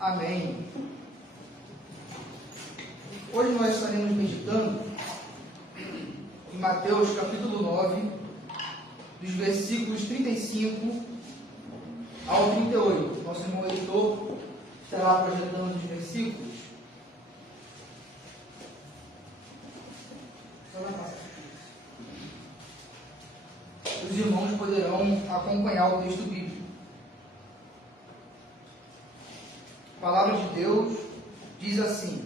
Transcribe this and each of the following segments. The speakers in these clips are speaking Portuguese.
Amém. Hoje nós estaremos meditando em Mateus capítulo 9, dos versículos 35 ao 38. Nosso irmão Heitor estará projetando os versículos. Os irmãos poderão acompanhar o texto bíblico. A palavra de Deus diz assim: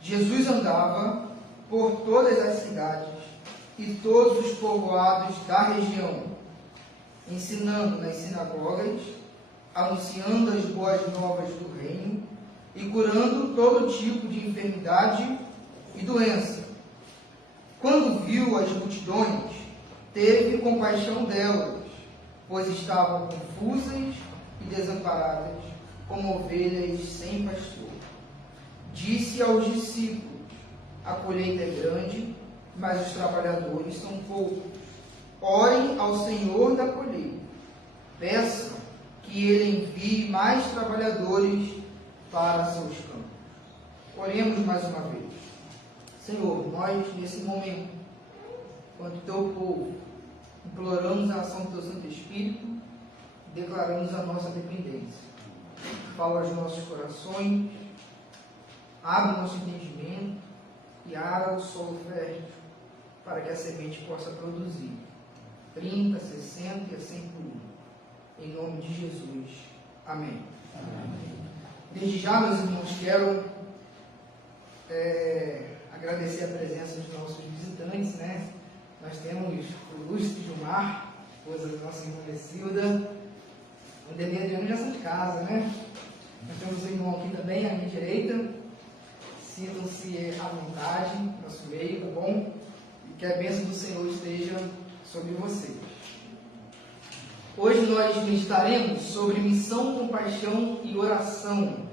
Jesus andava por todas as cidades e todos os povoados da região, ensinando nas sinagogas, anunciando as boas novas do reino e curando todo tipo de enfermidade e doença. Quando viu as multidões, teve compaixão delas, pois estavam confusas e desamparadas, como ovelhas sem pastor. Disse aos discípulos: a colheita é grande, mas os trabalhadores são poucos. Orem ao Senhor da colheita, peçam que Ele envie mais trabalhadores para seus campos. Oremos mais uma vez. Senhor, nós nesse momento, quanto teu povo, imploramos a ação do teu Santo Espírito, declaramos a nossa dependência. Fala aos nossos corações, abre o nosso entendimento e ara o solo fértil, para que a semente possa produzir 30, 60 e 100 por um. Em nome de Jesus. Amém. Amém. Desde já, meus irmãos, quero agradecer a presença dos nossos visitantes, né? Nós temos o ilustre Gilmar, esposa da nossa irmã Lecilda. O Demi e Adriano já são de casa, né? Nós temos o irmão aqui também, à minha direita. Sintam-se à vontade, nosso meio, tá bom? E que a bênção do Senhor esteja sobre vocês. Hoje nós meditaremos sobre missão, compaixão e oração.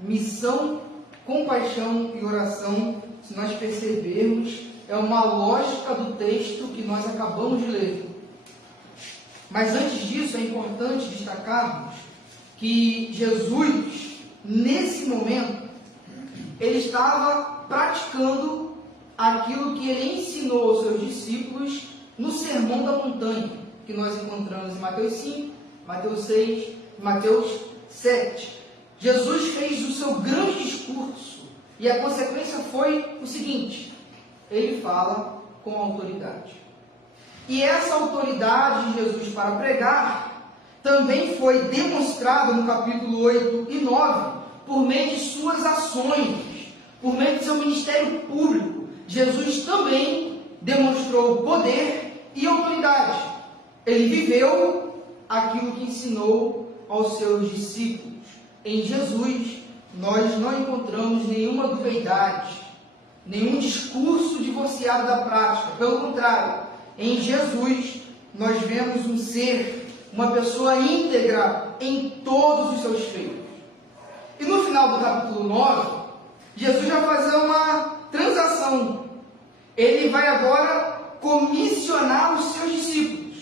Missão, compaixão e oração, se nós percebermos, é uma lógica do texto que nós acabamos de ler. Mas antes disso, é importante destacarmos que Jesus, nesse momento, ele estava praticando aquilo que ele ensinou aos seus discípulos no Sermão da Montanha, que nós encontramos em Mateus 5, Mateus 6 e Mateus 7. Jesus fez o seu grande discurso e a consequência foi o seguinte: ele fala com autoridade. E essa autoridade de Jesus para pregar também foi demonstrada no capítulo 8 e 9, por meio de suas ações, por meio de seu ministério público. Jesus também demonstrou poder e autoridade. Ele viveu aquilo que ensinou aos seus discípulos. Em Jesus, nós não encontramos nenhuma dualidade, nenhum discurso divorciado da prática. Pelo contrário, em Jesus, nós vemos um ser, uma pessoa íntegra em todos os seus feitos. E no final do capítulo 9, Jesus vai fazer uma transação. Ele vai agora comissionar os seus discípulos.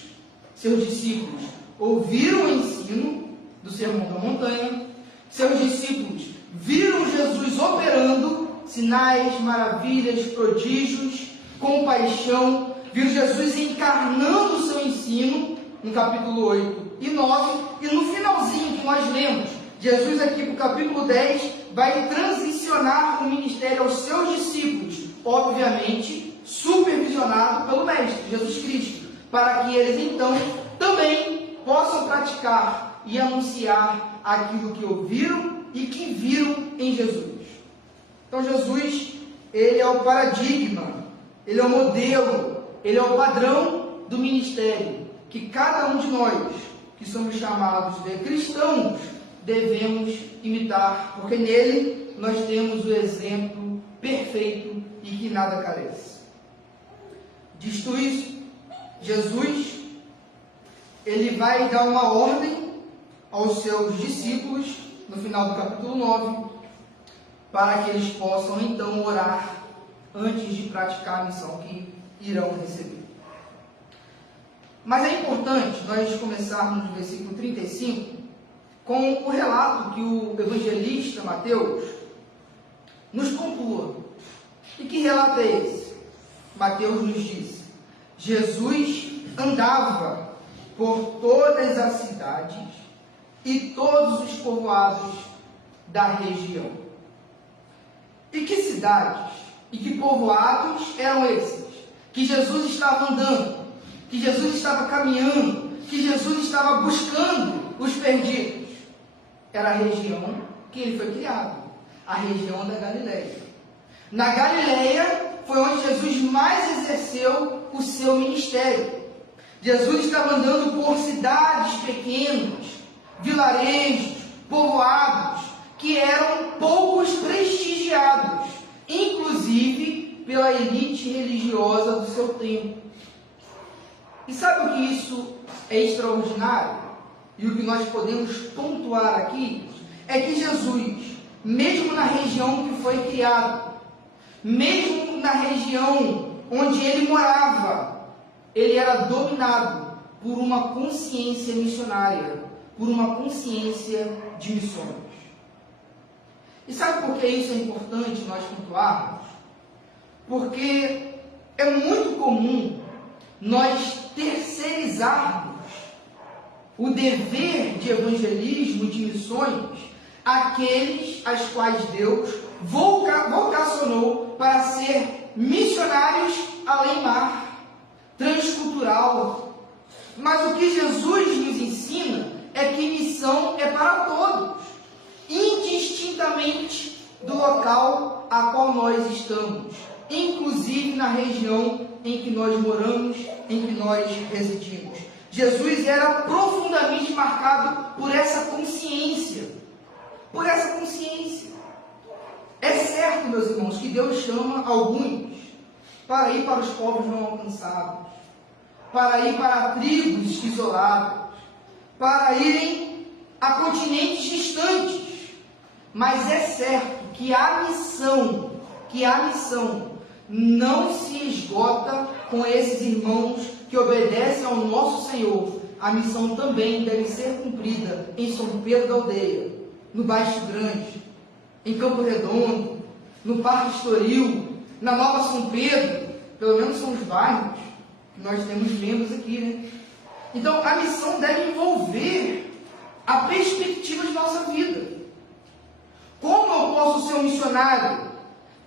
Seus discípulos ouviram o ensino do Sermão da Montanha. Seus discípulos viram Jesus operando sinais, maravilhas, prodígios, compaixão. Viram Jesus encarnando o seu ensino no capítulo 8 e 9. E no finalzinho que nós lemos, Jesus aqui para o capítulo 10 vai transicionar o ministério aos seus discípulos, obviamente supervisionado pelo Mestre, Jesus Cristo, para que eles então também possam praticar e anunciar aquilo que ouviram e que viram em Jesus. Então Jesus, ele é o paradigma, ele é o modelo, ele é o padrão do ministério, que cada um de nós, que somos chamados de cristãos, devemos imitar, porque nele nós temos o exemplo perfeito e que nada carece. Dito isso, Jesus, ele vai dar uma ordem aos seus discípulos, no final do capítulo 9, para que eles possam então orar antes de praticar a missão que irão receber. Mas é importante nós começarmos no versículo 35 com o relato que o evangelista Mateus nos pontua. E que relato é esse? Mateus nos diz: Jesus andava por todas as cidades e todos os povoados da região. E que cidades e que povoados eram esses? Que Jesus estava andando, que Jesus estava caminhando, que Jesus estava buscando os perdidos. Era a região que ele foi criado, a região da Galileia. Na Galileia foi onde Jesus mais exerceu o seu ministério. Jesus estava andando por cidades pequenas, vilarejos, povoados, que eram poucos prestigiados, inclusive pela elite religiosa do seu tempo. E sabe o que isso é extraordinário? E o que nós podemos pontuar aqui é que Jesus, mesmo na região que foi criado, mesmo na região onde ele morava, ele era dominado por uma consciência missionária, por uma consciência de missões. E sabe por que isso é importante nós pontuarmos? Porque é muito comum nós terceirizarmos o dever de evangelismo, de missões, àqueles aos quais Deus vocacionou para ser missionários além-mar, transcultural. Mas o que Jesus nos ensina é que missão é para todos, indistintamente do local a qual nós estamos, inclusive na região em que nós moramos, em que nós residimos. Jesus era profundamente marcado por essa consciência. Por essa consciência. É certo, meus irmãos, que Deus chama alguns para ir para os povos não alcançados, para ir para tribos isoladas, para irem a continentes distantes. Mas é certo que a missão não se esgota com esses irmãos que obedecem ao nosso Senhor. A missão também deve ser cumprida em São Pedro da Aldeia, no Baixo Grande, em Campo Redondo, no Parque Estoril, na Nova São Pedro. Pelo menos são os bairros que nós temos membros aqui, né? Então, a missão deve envolver a perspectiva de nossa vida. Como eu posso ser um missionário,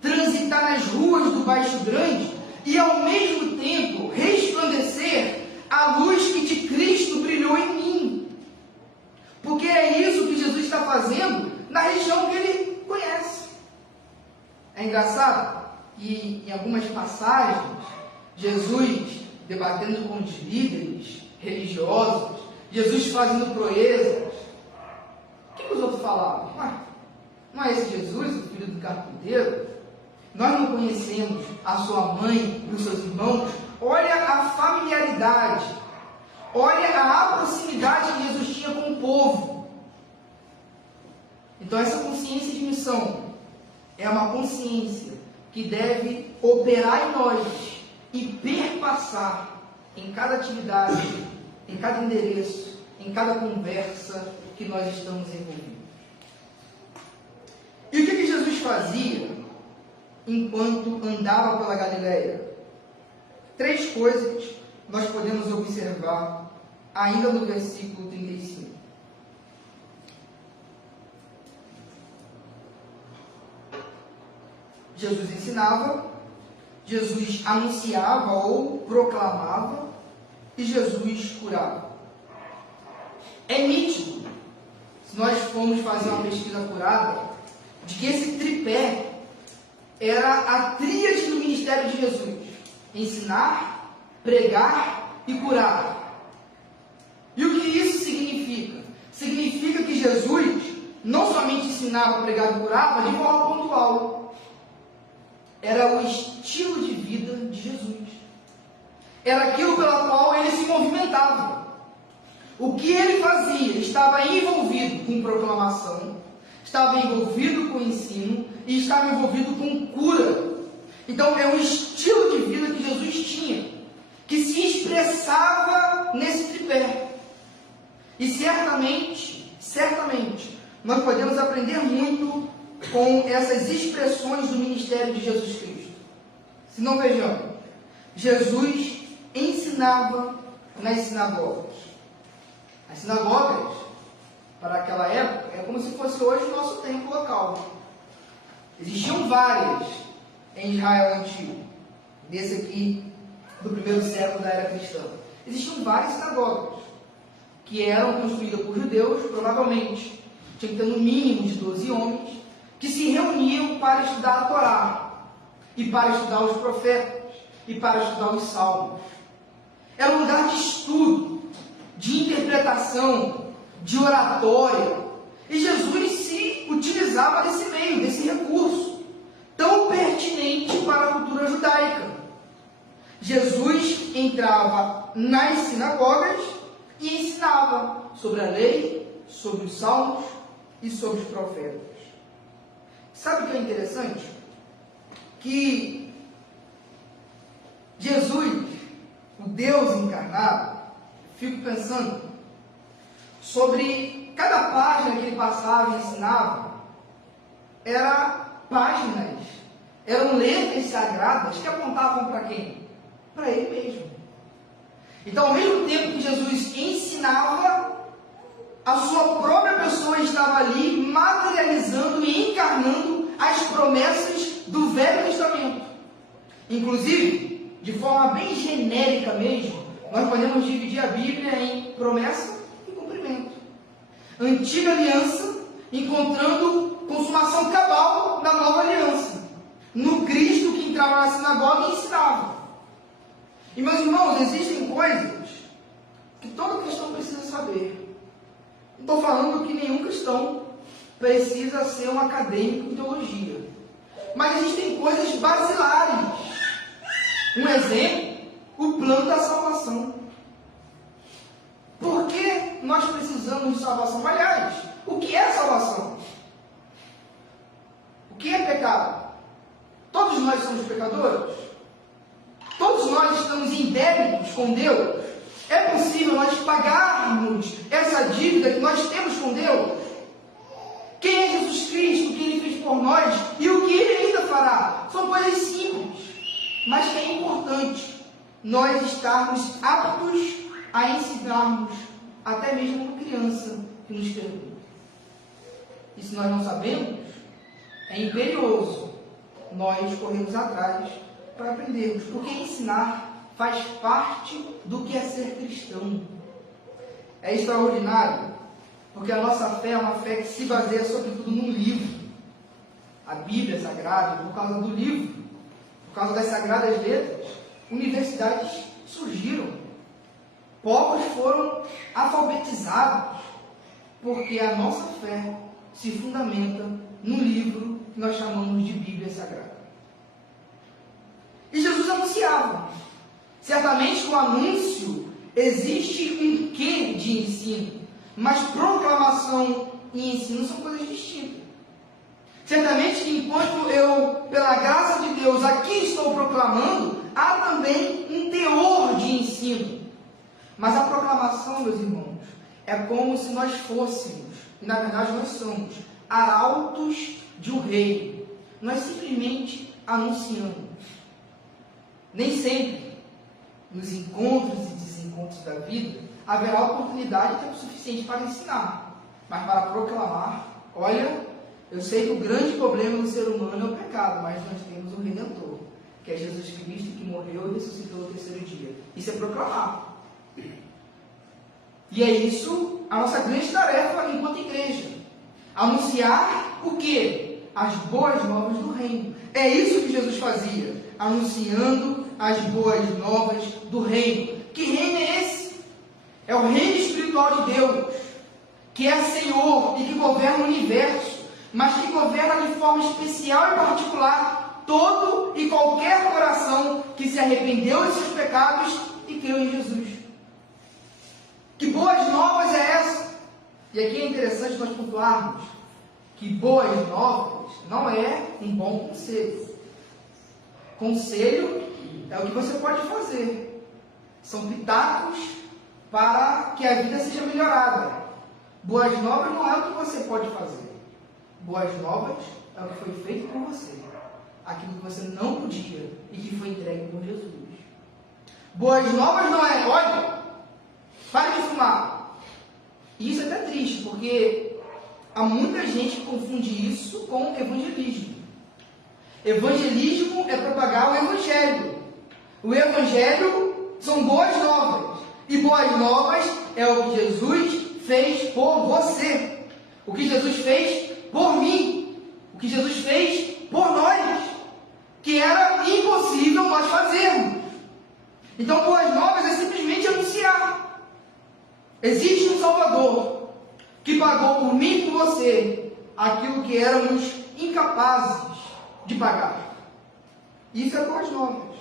transitar nas ruas do Baixo Grande e, ao mesmo tempo, resplandecer a luz que de Cristo brilhou em mim? Porque é isso que Jesus está fazendo na região que ele conhece. É engraçado que, em algumas passagens, Jesus debatendo com os líderes religiosos, Jesus fazendo proezas, o que os outros falavam? Não é esse Jesus, o filho do carpinteiro? Nós não conhecemos a sua mãe e os seus irmãos? Olha a familiaridade, olha a proximidade que Jesus tinha com o povo. Então, essa consciência de missão é uma consciência que deve operar em nós e perpassar em cada atividade, em cada endereço, em cada conversa que nós estamos envolvidos. E o que Jesus fazia enquanto andava pela Galileia? 3 coisas nós podemos observar ainda no versículo 35. Jesus ensinava, Jesus anunciava ou proclamava e Jesus curava. É nítido, se nós formos fazer uma pesquisa apurada, de que esse tripé era a tríade do ministério de Jesus: ensinar, pregar e curar. E o que isso significa? Significa que Jesus não somente ensinava, pregava e curava de forma pontual. Era o estilo de vida de Jesus. Era aquilo pela qual ele se movimentava. O que ele fazia estava envolvido com proclamação, estava envolvido com ensino e estava envolvido com cura. Então, é um estilo de vida que Jesus tinha, que se expressava nesse tripé. E certamente certamente, nós podemos aprender muito com essas expressões do ministério de Jesus Cristo. Se não, vejamos, Jesus ensinava nas sinagogas. As sinagogas, para aquela época, é como se fosse hoje o nosso templo local. Existiam várias em Israel antigo, desse aqui do primeiro século da era cristã. Existiam várias sinagogas, que eram construídas por judeus, provavelmente. Tinha que ter no mínimo de 12 homens, que se reuniam para estudar a Torá, e para estudar os profetas, e para estudar os salmos. Era um lugar de estudo, de interpretação, de oratória. E Jesus se utilizava desse meio, desse recurso, tão pertinente para a cultura judaica. Jesus entrava nas sinagogas e ensinava sobre a lei, sobre os salmos e sobre os profetas. Sabe o que é interessante? Que Jesus, o Deus encarnado, fico pensando sobre cada página que ele passava e ensinava, eram letras sagradas que apontavam para quem? Para ele mesmo. Então, ao mesmo tempo que Jesus ensinava, a sua própria pessoa estava ali materializando e encarnando as promessas do Velho Testamento. Inclusive, de forma bem genérica mesmo, nós podemos dividir a Bíblia em promessa e cumprimento. Antiga aliança encontrando consumação cabal da nova aliança, no Cristo que entrava na sinagoga e ensinava. E, meus irmãos, existem coisas que todo cristão precisa saber. Não estou falando que nenhum cristão precisa ser um acadêmico em teologia. Mas existem coisas basilares. Um exemplo, o plano da salvação. Por que nós precisamos de salvação? Aliás, o que é salvação? O que é pecado? Todos nós somos pecadores? Todos nós estamos em débitos com Deus? É possível nós pagarmos essa dívida que nós temos com Deus? Quem é Jesus Cristo? O que Ele fez por nós? E o que Ele ainda fará? São coisas simples, mas que é importante nós estarmos aptos a ensinarmos até mesmo uma criança que nos pergunta. E se nós não sabemos, é imperioso nós corrermos atrás para aprendermos, porque ensinar faz parte do que é ser cristão. É extraordinário, porque a nossa fé é uma fé que se baseia sobretudo num livro. A Bíblia Sagrada, por causa do livro, por causa das sagradas letras, universidades surgiram, povos foram alfabetizados, porque a nossa fé se fundamenta no livro que nós chamamos de Bíblia Sagrada. E Jesus anunciava. Certamente com o anúncio existe um quê de ensino, mas proclamação e ensino são coisas distintas. Certamente que enquanto eu, pela graça de Deus, aqui estou proclamando, há também um teor de ensino. Mas a proclamação, meus irmãos, é como se nós fôssemos, e na verdade nós somos, arautos de um reino. Nós simplesmente anunciamos. Nem sempre, nos encontros e desencontros da vida, haverá oportunidade e tempo suficiente para ensinar. Mas para proclamar, olha, eu sei que o grande problema do ser humano é o pecado, mas nós temos um Redentor, que é Jesus Cristo, que morreu e ressuscitou no terceiro dia. Isso é proclamar. E é isso a nossa grande tarefa enquanto igreja. Anunciar o quê? As boas novas do reino. É isso que Jesus fazia, anunciando as boas novas do reino. Que reino é esse? É o reino espiritual de Deus, que é Senhor e que governa o universo, mas que governa de forma especial e particular todo e qualquer coração que se arrependeu de seus pecados e creu em Jesus. Que boas novas é essa? E aqui é interessante nós pontuarmos que boas novas não é um bom conselho. Conselho é o que você pode fazer. São pitacos para que a vida seja melhorada. Boas novas não é o que você pode fazer. Boas novas é o que foi feito por você. Aquilo que você não podia e que foi entregue por Jesus. Boas novas não é, olha, pare de fumar. E isso é até triste, porque há muita gente que confunde isso com evangelismo. Evangelismo é propagar o Evangelho. O Evangelho são boas novas. E boas novas é o que Jesus fez por você. O que Jesus fez por mim. O que Jesus fez por nós. Que era impossível nós fazermos. Então, boas novas é simplesmente anunciar. Existe um Salvador que pagou por mim e por você aquilo que éramos incapazes de pagar. Isso é boas novas.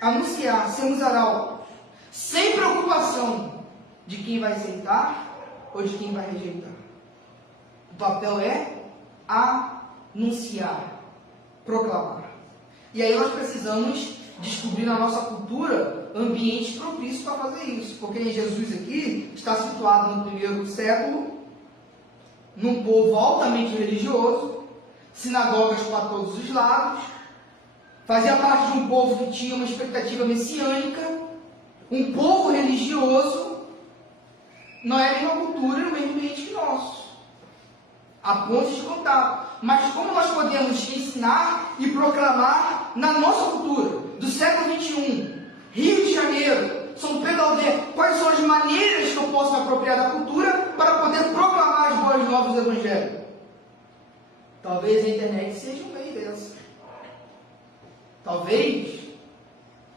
Anunciar, sermos arautos, sem preocupação de quem vai aceitar ou de quem vai rejeitar. O papel é anunciar, proclamar. E aí nós precisamos descobrir na nossa cultura ambientes propícios para fazer isso. Porque Jesus aqui está situado no primeiro século, num povo altamente religioso, sinagogas para todos os lados, fazia parte de um povo que tinha uma expectativa messiânica, um povo religioso. Não é a mesma cultura no mesmo ambiente que nosso. Há pontos de contato. Mas como nós podemos ensinar e proclamar na nossa cultura, do século XXI, Rio de Janeiro, São Pedro Aldeia, quais são as maneiras que eu posso me apropriar da cultura para poder proclamar as boas novas do Evangelho? Talvez a internet seja um meio dessa. Talvez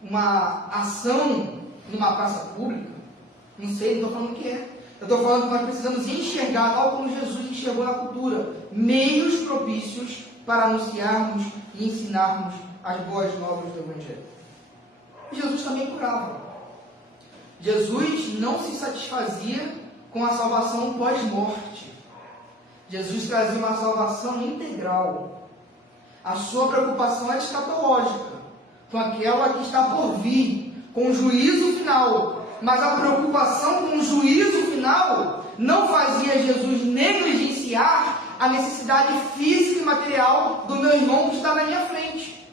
uma ação numa praça pública, não sei, não estou falando o que é. Eu estou falando que nós precisamos enxergar, tal como Jesus enxergou na cultura, meios propícios para anunciarmos e ensinarmos as boas novas do Evangelho. E Jesus também curava. Jesus não se satisfazia com a salvação pós-morte. Jesus trazia uma salvação integral. A sua preocupação é escatológica, com aquela que está por vir, com o juízo final. Mas a preocupação com o juízo final não fazia Jesus negligenciar a necessidade física e material do meu irmão que está na minha frente.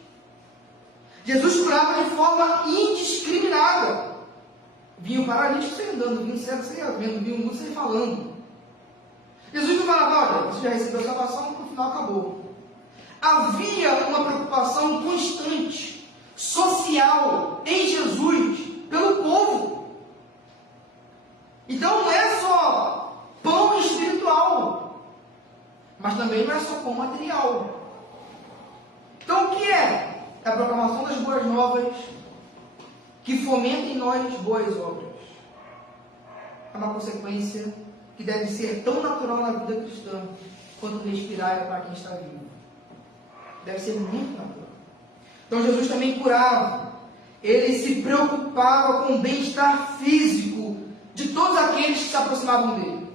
Jesus curava de forma indiscriminada. Vinha o paralítico sair andando, vinha o cego sair vendo, vinha o mudo sair falando. Jesus não falava, olha, você já recebeu a salvação, no final acabou. Havia uma preocupação constante, social, em Jesus, pelo povo. Então não é só pão espiritual, mas também não é só pão material. Então o que é? É a proclamação das boas novas que fomenta em nós boas obras. É uma consequência que deve ser tão natural na vida cristã quanto respirar é para quem está vivo. Deve ser muito natural. Então Jesus também curava. Ele se preocupava com o bem-estar físico de todos aqueles que se aproximavam dele.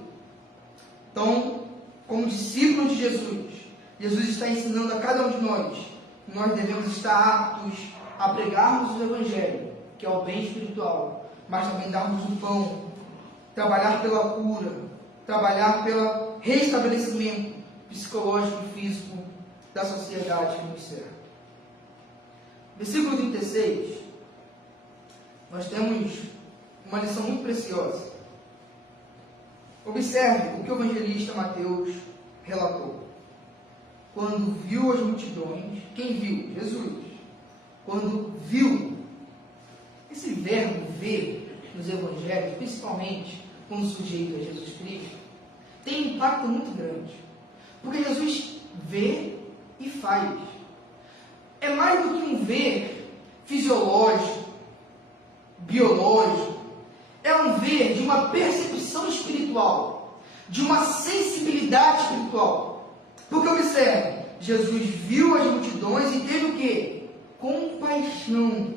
Então, como discípulos de Jesus, Jesus está ensinando a cada um de nós que nós devemos estar aptos a pregarmos o Evangelho, que é o bem espiritual, mas também darmos o pão, trabalhar pela cura, trabalhar pelo restabelecimento psicológico e físico da sociedade que nos cerca. Versículo 36, nós temos uma lição muito preciosa. Observe o que o evangelista Mateus relatou. Quando viu as multidões, quem viu? Jesus. Quando viu, esse verbo ver nos evangelhos, principalmente quando sujeito a Jesus Cristo, tem um impacto muito grande. Porque Jesus vê e faz. É mais do que um ver fisiológico, biológico. É um ver de uma percepção espiritual, de uma sensibilidade espiritual. Porque observe, Jesus viu as multidões e teve o quê? Compaixão.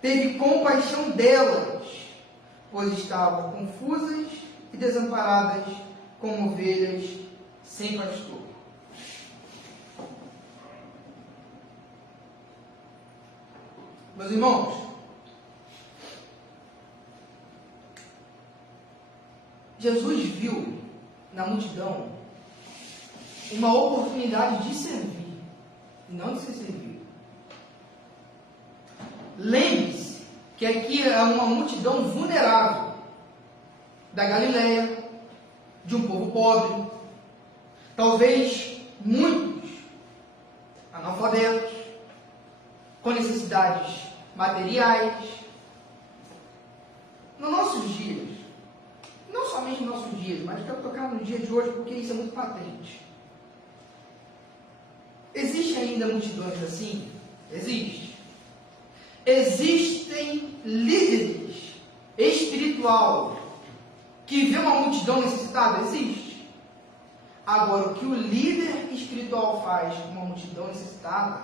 Teve compaixão delas, pois estavam confusas e desamparadas como ovelhas sem pastor. Meus irmãos, Jesus viu na multidão uma oportunidade de servir, e não de ser servido. Lembre-se que aqui é uma multidão vulnerável, da Galileia, de um povo pobre, talvez muitos analfabetos, com necessidades materiais. Nos nossos dias, não somente nos nossos dias, mas quero tocar no dia de hoje porque isso é muito patente. Existe ainda multidões assim? Existe. Existem líderes espirituais que vê uma multidão necessitada? Existe. Agora, o que o líder espiritual faz com uma multidão necessitada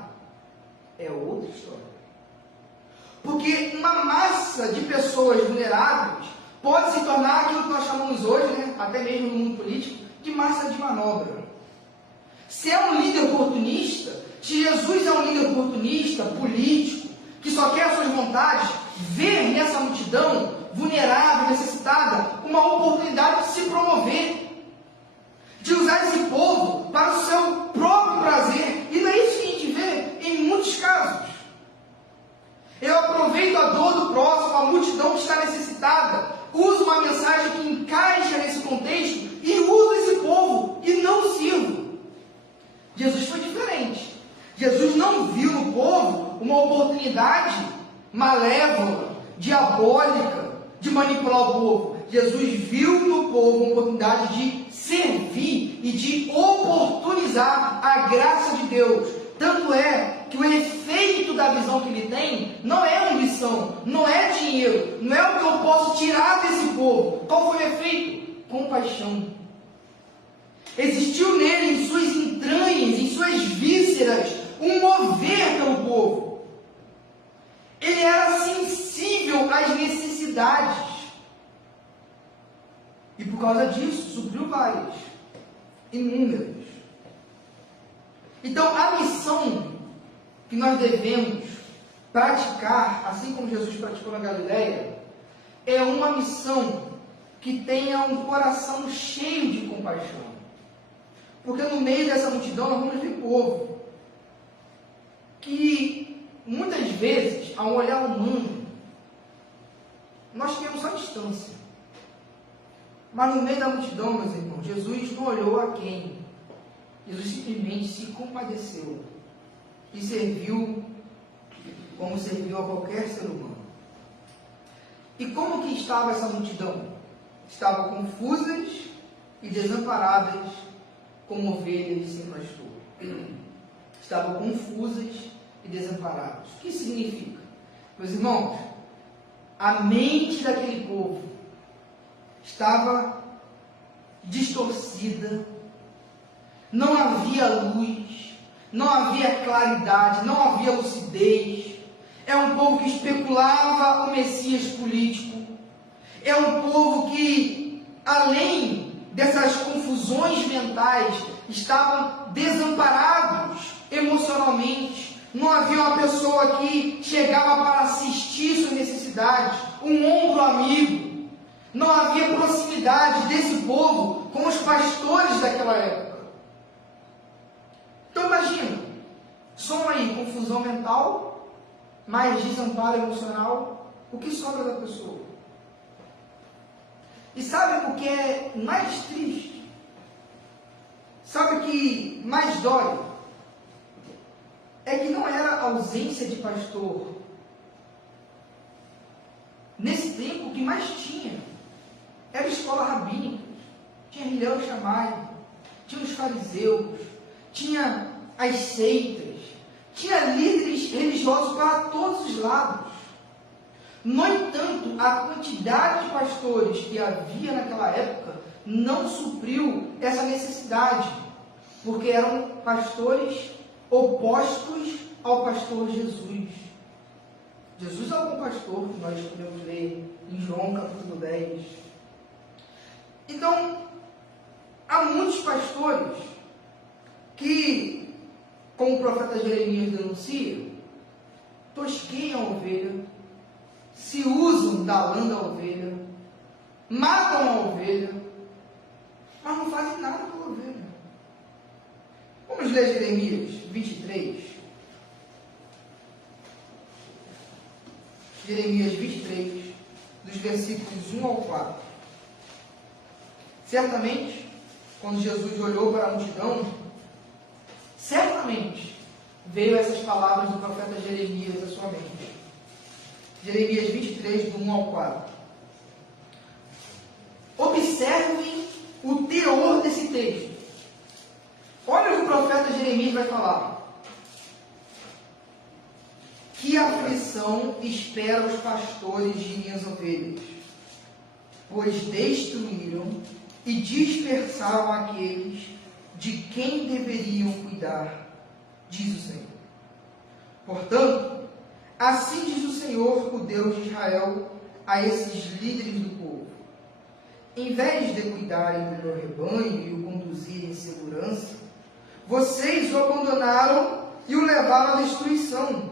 é outra história. Porque uma massa de pessoas vulneráveis pode se tornar aquilo que nós chamamos hoje, né, até mesmo no mundo político, de massa de manobra. Se é um líder oportunista, se Jesus é um líder oportunista, político, que só quer as suas vontades, ver nessa multidão vulnerável, necessitada, uma oportunidade de se promover, de usar esse povo para o seu próprio prazer. E não é isso que a gente vê em muitos casos. Eu aproveito a dor do próximo, a multidão que está necessitada, uso uma mensagem que encaixa nesse contexto e uso esse povo e não sirvo. Jesus foi diferente. Jesus não viu no povo uma oportunidade malévola, diabólica, de manipular o povo. Jesus viu no povo uma oportunidade de servir e de oportunizar a graça de Deus. Tanto é que o efeito da visão que ele tem não é ambição, não é dinheiro, não é o que eu posso tirar desse povo. Qual foi o efeito? Compaixão. Existiu nele, em suas entranhas, em suas vísceras, um mover pelo povo. Ele era sensível às necessidades. E por causa disso, supriu várias, inúmeras. Então, a missão que nós devemos praticar, assim como Jesus praticou na Galileia, é uma missão que tenha um coração cheio de compaixão. Porque no meio dessa multidão nós vamos ver povo que muitas vezes, ao olhar humano, nós temos só distância. Mas no meio da multidão, meus irmãos, Jesus não olhou a quem. Jesus simplesmente se compadeceu e serviu como serviu a qualquer ser humano. E como que estava essa multidão? Estavam confusas e desamparadas, como ovelhas sem pastor. Estavam confusas e desamparadas. O que significa? Meus irmãos, a mente daquele povo estava distorcida, não havia luz, não havia claridade, não havia lucidez. É um povo que especulava o Messias político. É um povo que, além dessas confusões mentais, estavam desamparados emocionalmente. Não havia uma pessoa que chegava para assistir suas necessidades, um ombro amigo. Não havia proximidade desse povo com os pastores daquela época. Então imagina, soma aí, confusão mental, mais desamparo emocional, o que sobra da pessoa? E sabe o que é mais triste? Sabe o que mais dói? É que não era a ausência de pastor. Nesse tempo, o que mais tinha era escola rabínica. Tinha Hillel e Shammai, tinha os fariseus, tinha as seitas, tinha líderes religiosos para todos os lados. No entanto, a quantidade de pastores que havia naquela época não supriu essa necessidade, porque eram pastores opostos ao pastor Jesus. Jesus é o bom pastor, que nós podemos ler em João capítulo 10. Então, há muitos pastores que, como o profeta Jeremias denuncia, tosqueiam a ovelha, se usam da lã da ovelha, matam a ovelha, mas não fazem nada pela ovelha. Vamos ler Jeremias 23. Jeremias 23, dos versículos 1 ao 4. Certamente, quando Jesus olhou para a multidão, certamente veio essas palavras do profeta Jeremias à sua mente. Jeremias 23, do 1 ao 4. Observem o teor desse texto. Olha o que o profeta Jeremias vai falar. Que aflição espera os pastores de minhas ovelhas, pois destruíram e dispersaram aqueles de quem deveriam cuidar, diz o Senhor. Portanto, assim diz o Senhor, o Deus de Israel, a esses líderes do povo: em vez de cuidarem do meu rebanho e o conduzirem em segurança, vocês o abandonaram e o levaram à destruição.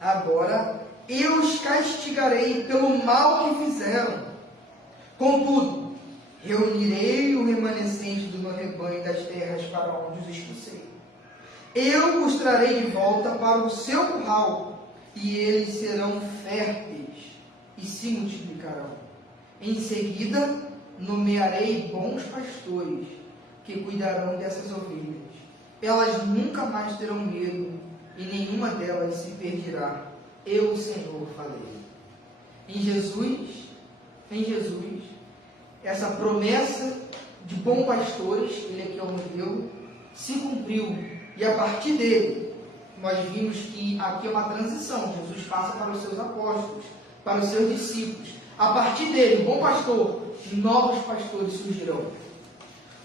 Agora eu os castigarei pelo mal que fizeram. Contudo, reunirei o remanescente do meu rebanho das terras para onde os expulsei. Eu os trarei de volta para o seu curral, e eles serão férteis e se multiplicarão. Em seguida, nomearei bons pastores que cuidarão dessas ovelhas. Elas nunca mais terão medo e nenhuma delas se perderá. Eu, o Senhor, falei. Em Jesus, essa promessa de bons pastores, ele aqui é o modelo, se cumpriu. E a partir dele, nós vimos que aqui é uma transição. Jesus passa para os seus apóstolos, para os seus discípulos. A partir dele, o bom pastor, novos pastores surgirão.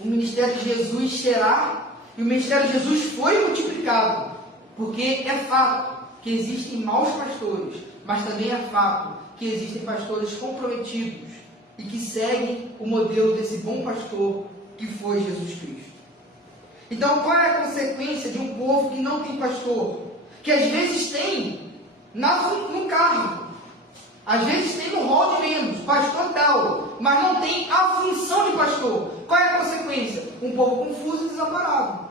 O ministério de Jesus será, e o ministério de Jesus foi multiplicado, porque é fato que existem maus pastores, mas também é fato que existem pastores comprometidos e que seguem o modelo desse bom pastor que foi Jesus Cristo. Então, qual é a consequência de um povo que não tem pastor? Que às vezes tem no cargo, às vezes tem no rol de membros, pastor tal, mas não tem a função de pastor. Qual é a consequência? Um povo confuso e desamparado.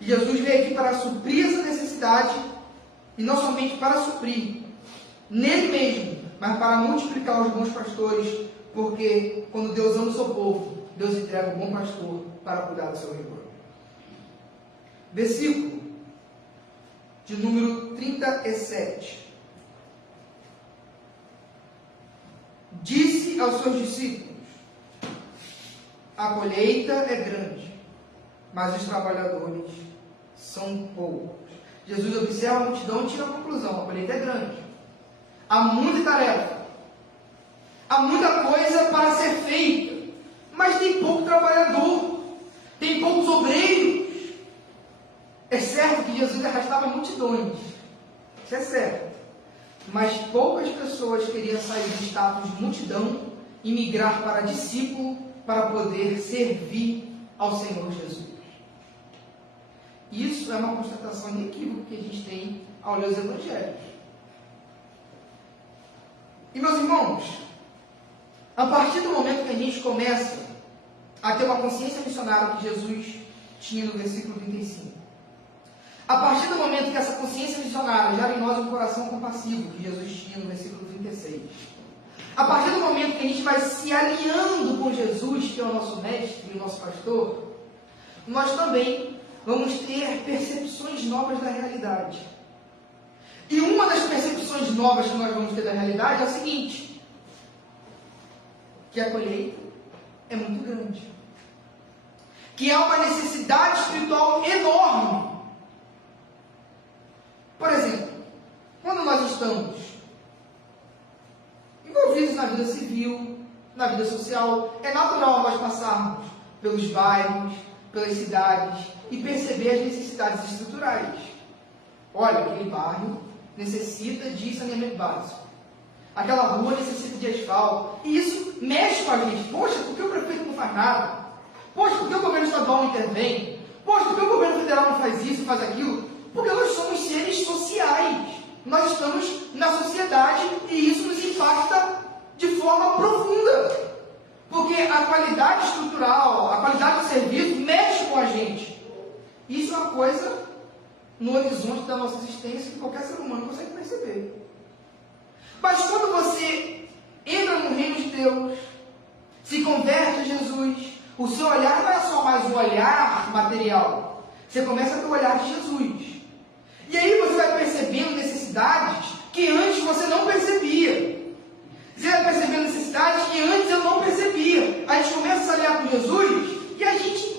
E Jesus veio aqui para suprir essa necessidade, e não somente para suprir nele mesmo, mas para multiplicar os bons pastores, porque quando Deus ama o seu povo, Deus entrega o bom pastor para cuidar do seu rebanho. Versículo de número 37. Disse aos seus discípulos: a colheita é grande, mas os trabalhadores são poucos. Jesus observa a multidão e tira a conclusão: a colheita é grande, há muita tarefa, há muita coisa para ser feita, mas tem pouco trabalhador, tem poucos obreiros. É certo que Jesus arrastava multidões, isso é certo, mas poucas pessoas queriam sair do status de multidão e migrar para discípulo para poder servir ao Senhor Jesus. Isso é uma constatação inequívoca que a gente tem ao ler os evangelhos. E, meus irmãos, a partir do momento que a gente começa a ter uma consciência missionária que Jesus tinha no versículo 35, a partir do momento que essa consciência missionária gera em nós um coração compassivo, que Jesus tinha no versículo 36, a partir do momento que a gente vai se alinhando com Jesus, que é o nosso mestre e o nosso pastor, nós também vamos ter percepções novas da realidade. E uma das percepções novas que nós vamos ter da realidade é a seguinte: que a colheita é muito grande, que há uma necessidade espiritual enorme. Por exemplo, quando nós estamos envolvidos na vida civil, na vida social, é natural nós passarmos pelos bairros, pelas cidades e perceber as necessidades estruturais. Olha, aquele bairro necessita de saneamento básico, aquela rua necessita de asfalto, e isso mexe com a gente. Poxa, por que o prefeito não faz nada? Poxa, por que o governo estadual não intervém? Poxa, por que o governo federal não faz isso, faz aquilo? Porque nós somos seres sociais, nós estamos na sociedade e isso nos impacta de forma profunda. Porque a qualidade estrutural, a qualidade do serviço mexe com a gente. Isso é uma coisa no horizonte da nossa existência que qualquer ser humano consegue perceber. Mas quando você entra no reino de Deus, se converte a Jesus, o seu olhar não é só mais um olhar material. Você começa a ter o olhar de Jesus. E aí você vai percebendo necessidades que antes você não percebia. Você vai percebendo necessidades que antes eu não percebia. A gente começa a se aliar com Jesus e a gente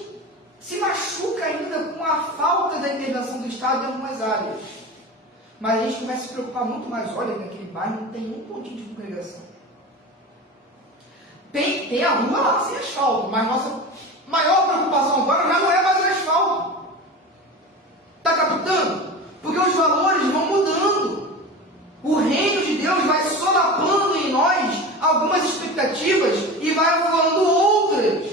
se machuca ainda com a falta da intervenção do Estado em algumas áreas. Mas a gente começa a se preocupar muito mais. Olha, naquele bairro não tem um pontinho de congregação. Tem a rua lá sem asfalto, mas nossa maior preocupação agora já não é mais o asfalto. Está captando? Porque os valores vão mudando. O reino de Deus vai solapando em nós algumas expectativas e vai falando outras.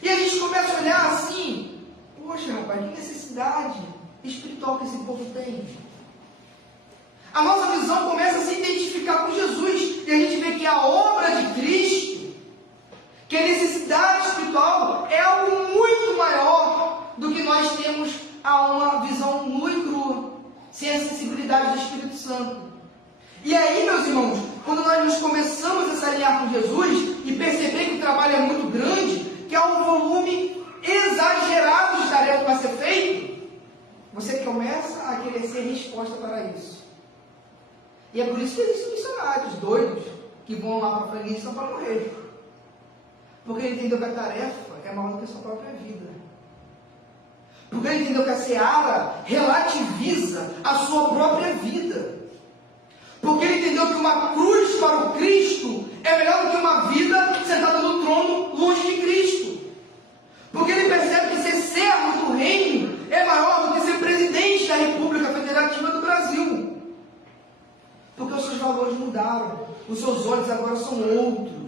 E a gente começa a olhar assim, poxa, rapaz, que necessidade espiritual que esse povo tem. A nossa visão começa a se identificar com Jesus. E a gente vê que a obra de Cristo, que a necessidade espiritual é algo muito maior do que nós temos a uma visão nua e crua, sem a sensibilidade do Espírito Santo. E aí, meus irmãos, quando nós nos começamos a se alinhar com Jesus e perceber que o trabalho é muito grande, que há um volume exagerado de tarefa para ser feito, você começa a querer ser resposta para isso. E é por isso que existem missionários doidos que vão lá para a Afeganistão para morrer. Porque ele entendeu que a tarefa é maior do que a sua própria vida. Porque ele entendeu que a seara relativiza a sua própria vida. Porque ele entendeu que uma cruz para o Cristo é melhor do que uma vida sentada no trono longe de Cristo. Porque ele percebe que ser servo do reino é maior do que ser presidente da República Federativa do Brasil. Porque os seus valores mudaram. Os seus olhos agora são outros.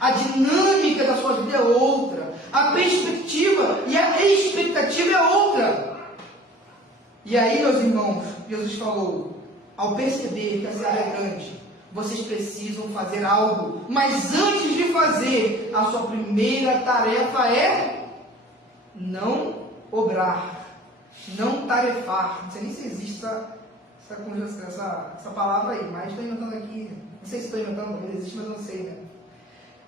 A dinâmica da sua vida é outra. A perspectiva e a expectativa é outra. E aí, meus irmãos, Jesus falou, ao perceber que a seara é grande, vocês precisam fazer algo. Mas antes de fazer, a sua primeira tarefa é não obrar, não tarefar. Não sei nem se existe essa palavra aí, mas estou inventando aqui. Não sei se estou inventando, talvez existe, mas eu não sei, né?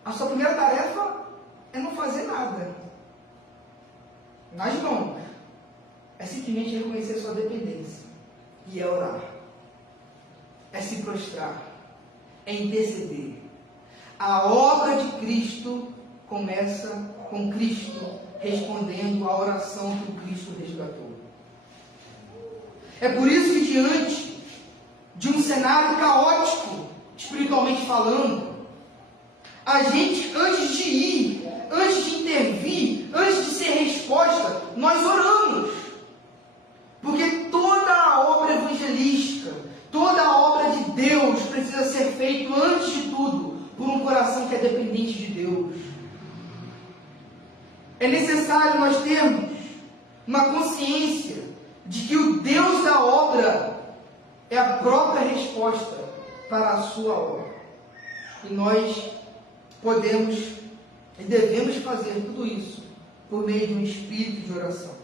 A sua primeira tarefa é não fazer nada. Nas mãos. É simplesmente reconhecer sua dependência. E é orar. É se prostrar. É interceder. A obra de Cristo começa com Cristo respondendo à oração que o Cristo resgatou. É por isso que diante de um cenário caótico, espiritualmente falando, a gente, antes de ir, antes de intervir, antes de ser resposta, nós oramos. Porque toda a obra evangelística, toda a obra de Deus precisa ser feita, antes de tudo, por um coração que é dependente de Deus. É necessário nós termos uma consciência de que o Deus da obra é a própria resposta para a sua obra. E nós podemos e devemos fazer tudo isso por meio de um espírito de oração.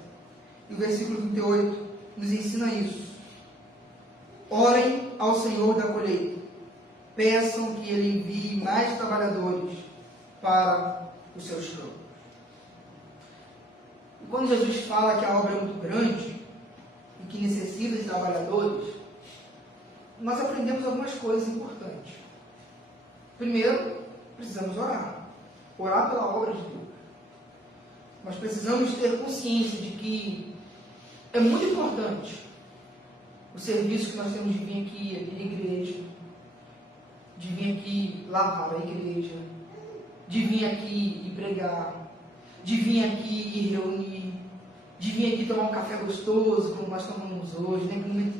E o versículo 38 nos ensina isso. Orem ao Senhor da colheita, peçam que Ele envie mais trabalhadores para os seus campos. E quando Jesus fala que a obra é muito grande e que necessita de trabalhadores, nós aprendemos algumas coisas importantes. Primeiro, precisamos orar. Orar pela obra de Deus. Nós precisamos ter consciência de que é muito importante o serviço que nós temos de vir aqui na igreja, de vir aqui lavar a igreja, de vir aqui e pregar, de vir aqui e reunir, de vir aqui tomar um café gostoso, como nós tomamos hoje, né? Muito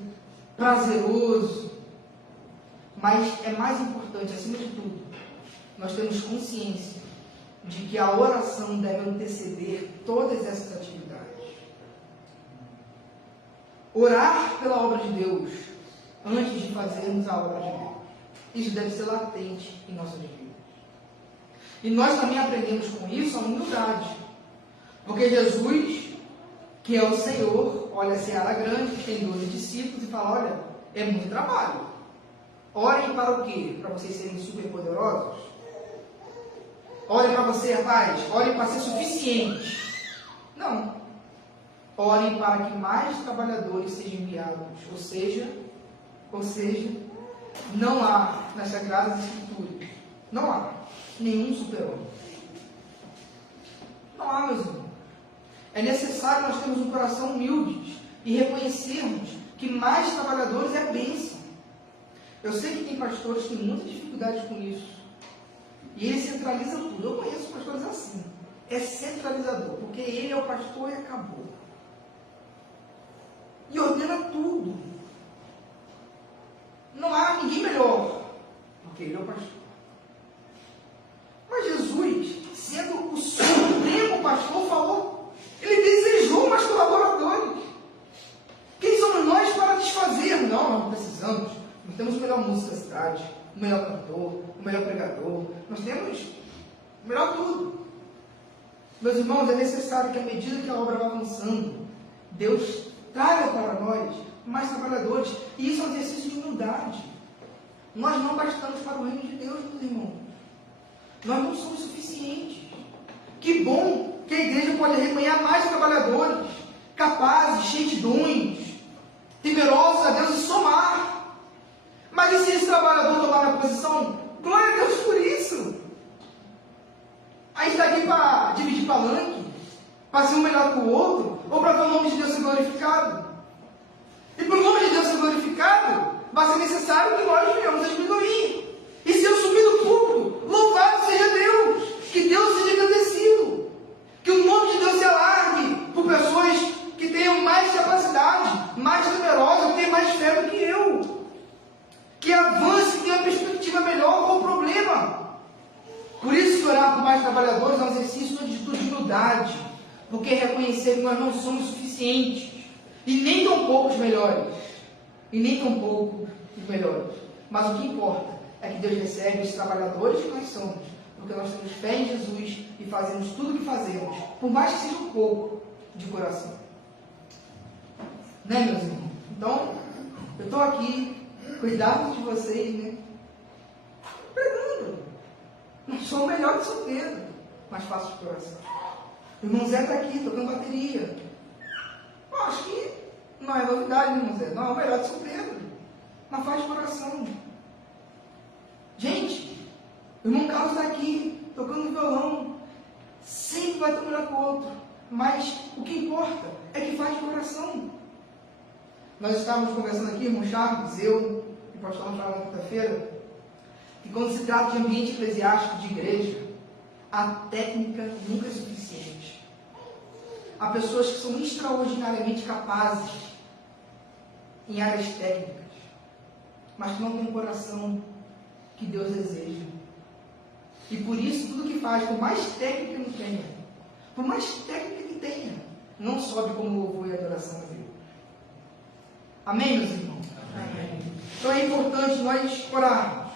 prazeroso. Mas é mais importante, acima de tudo, nós temos consciência de que a oração deve anteceder todas essas atividades. Orar pela obra de Deus antes de fazermos a obra de Deus. Isso deve ser latente em nossas vidas. E nós também aprendemos com isso a humildade. Porque Jesus, que é o Senhor, olha a seara grande, tem 12 discípulos e fala, olha, é muito trabalho. Orem para o quê? Para vocês serem super poderosos? Orem para você, rapaz, orem para ser suficientes. Não. Orem para que mais trabalhadores sejam enviados. Ou seja, não há nas Sagradas Escrituras, não há nenhum super-homem. Não há, meus irmãos. É necessário nós termos um coração humilde e reconhecermos que mais trabalhadores é bênção. Eu sei que tem pastores que têm muita dificuldade com isso. E ele centraliza tudo. Eu conheço pastores assim. É centralizador, porque ele é o pastor e acabou. E ordena tudo. Não há ninguém melhor, porque ele é o pastor. Mas Jesus, sendo o supremo pastor, falou, ele desejou mais colaboradores. Quem somos nós para desfazer? Não precisamos. Nós temos o melhor músico da cidade, o melhor cantor, o melhor pregador. Nós temos o melhor tudo. Meus irmãos, é necessário que à medida que a obra vai avançando, Deus traga para nós mais trabalhadores. E isso é um exercício de humildade. Nós não bastamos para o reino de Deus, meus irmãos. Nós não somos suficientes. Que bom que a igreja pode rebanhar mais trabalhadores, capazes, cheios de dons, temerosos a Deus e somar. Mas e se esse trabalhador tomar a posição? Glória a Deus por isso. A gente está aqui para dividir palanque, para ser um melhor que o outro, ou para ver o nome de Deus ser glorificado. E para o nome de Deus ser glorificado, vai ser necessário que nós venhamos a diminuir. E se eu subir no púlpito, louvado seja Deus, que Deus seja agradecido, que o nome de Deus se alargue por pessoas que tenham mais capacidade, mais temerosas, que tenham mais fé do que eu, que avance, que tenha uma perspectiva melhor. Qual o problema? Por isso que orar por mais trabalhadores é um exercício de humildade, porque reconhecer que nós não somos suficientes, e nem tão poucos melhores, mas o que importa é que Deus recebe os trabalhadores que nós somos, porque nós temos fé em Jesus e fazemos tudo o que fazemos, por mais que seja um pouco de coração. Né, meus irmãos? Então, eu estou aqui, cuidado de vocês, né? Pregando. Não sou o melhor de solteiro, mas faço de coração. O irmão Zé está aqui, tocando bateria. Eu acho que não é novidade, irmão Zé. Não é o melhor de solteiro, mas faz de coração. Gente, o irmão Carlos está aqui, tocando violão. Sempre vai ter um melhor que o outro. Mas o que importa é que faz de coração. Nós estávamos conversando aqui, irmão Charles, eu e o pastor falando na quinta-feira, que quando se trata de ambiente eclesiástico de igreja, a técnica nunca é suficiente. Há pessoas que são extraordinariamente capazes em áreas técnicas, mas que não têm um coração que Deus deseja. E por isso, tudo que faz, por mais técnica que tenha, por mais técnica que tenha, não sobe como louvor e adoração a Deus. Amém, meus irmãos? Amém. Então é importante nós orarmos.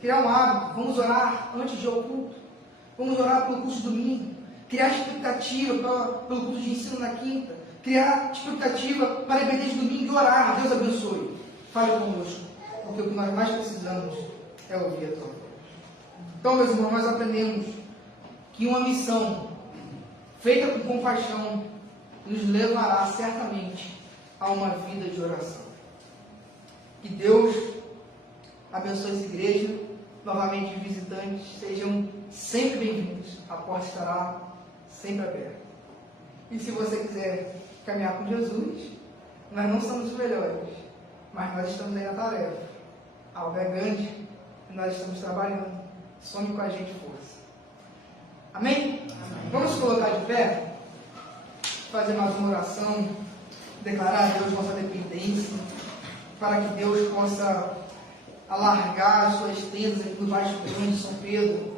Criar um hábito. Vamos orar antes de ir ao culto. Vamos orar pelo curso de domingo. Criar expectativa pelo curso de ensino na quinta. Criar expectativa para a EBD de domingo e orar. Deus abençoe. Fale conosco. Porque o que nós mais precisamos é ouvir a tua voz. Então, meus irmãos, nós aprendemos que uma missão feita com compaixão nos levará certamente a uma vida de oração. Que Deus abençoe essa igreja. Novamente, os visitantes sejam sempre bem-vindos. A porta estará sempre aberta. E se você quiser caminhar com Jesus, nós não somos os melhores, mas nós estamos aí na tarefa. A obra é grande e nós estamos trabalhando. Some com a gente força. Amém? Amém. Vamos colocar de pé, fazer mais uma oração, declarar a Deus nossa dependência, para que Deus possa alargar as suas tendas aqui no Baixo Grande, São Pedro,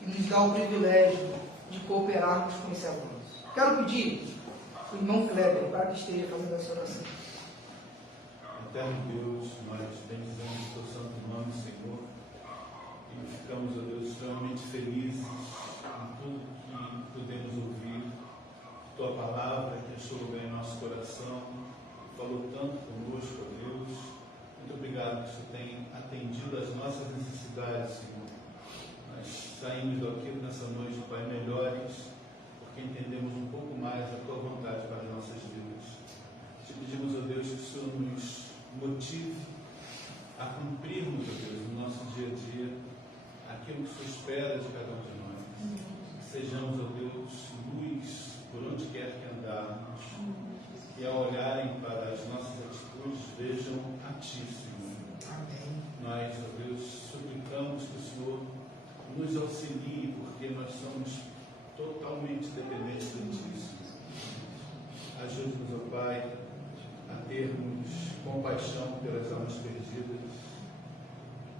e nos dar o privilégio de cooperarmos com esse avanço. Quero pedir o irmão Kleber para que esteja fazendo essa oração. Eterno Deus, nós bendizemos o teu santo nome, Senhor. e ficamos, ó Deus, extremamente felizes em tudo que podemos ouvir. Tua palavra que achou bem em nosso coração, falou tanto conosco, ó Deus. Muito obrigado que o Senhor tem atendido às nossas necessidades, Senhor. Nós saímos daqui nessa noite, Pai, melhores, porque entendemos um pouco mais a Tua vontade para as nossas vidas. Te pedimos, ó Deus, que o Senhor nos motive a cumprirmos, ó Deus, no nosso dia a dia, aquilo que o Senhor espera de cada um de nós. Que sejamos, ó Deus, luz por onde quer que andarmos, e ao olharem para as nossas atitudes, vejam a Ti, Senhor. Amém. Nós, ó Deus, suplicamos que o Senhor nos auxilie, porque nós somos totalmente dependentes de Ti, Senhor. Ajude-nos, ó Pai, a termos compaixão pelas almas perdidas.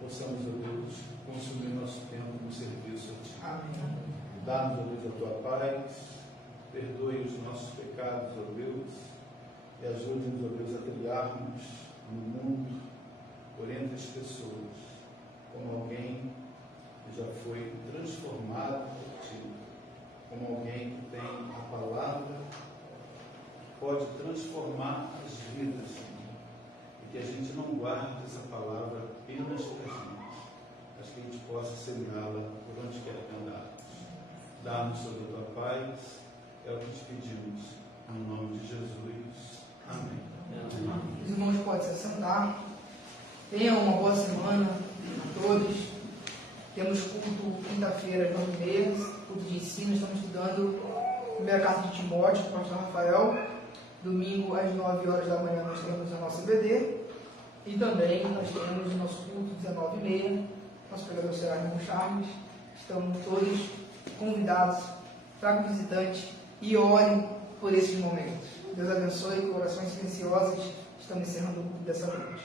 Possamos, ó Deus, consumir nosso tempo no serviço a Ti. Amém. Dá-nos, ó Deus, a Tua paz, perdoe os nossos pecados, ó Deus, e ajude-nos, ó Deus, a trilharmos no mundo, por entre as pessoas, como alguém que já foi transformado por Ti, como alguém que tem a palavra que pode transformar as vidas, Senhor, e que a gente não guarde essa palavra apenas para a gente, mas que a gente possa semeá-la por onde quer que andarmos. Dá-nos sobre a Tua paz, é o que te pedimos, no nome de Jesus. Amém. Os irmãos podem se assentar. Tenham uma boa semana a todos. Temos culto quinta-feira às 9h30, culto de ensino. Estamos estudando a primeira carta de Timóteo, com o pastor Rafael. Domingo às 9 horas da manhã nós temos a nossa EBD. E também nós temos o nosso culto 19h30. Nosso pregador será o irmão Charles. Estamos todos convidados. Traga um visitante e ore por esses momentos. Deus abençoe, corações silenciosos. Estamos encerrando o culto dessa noite.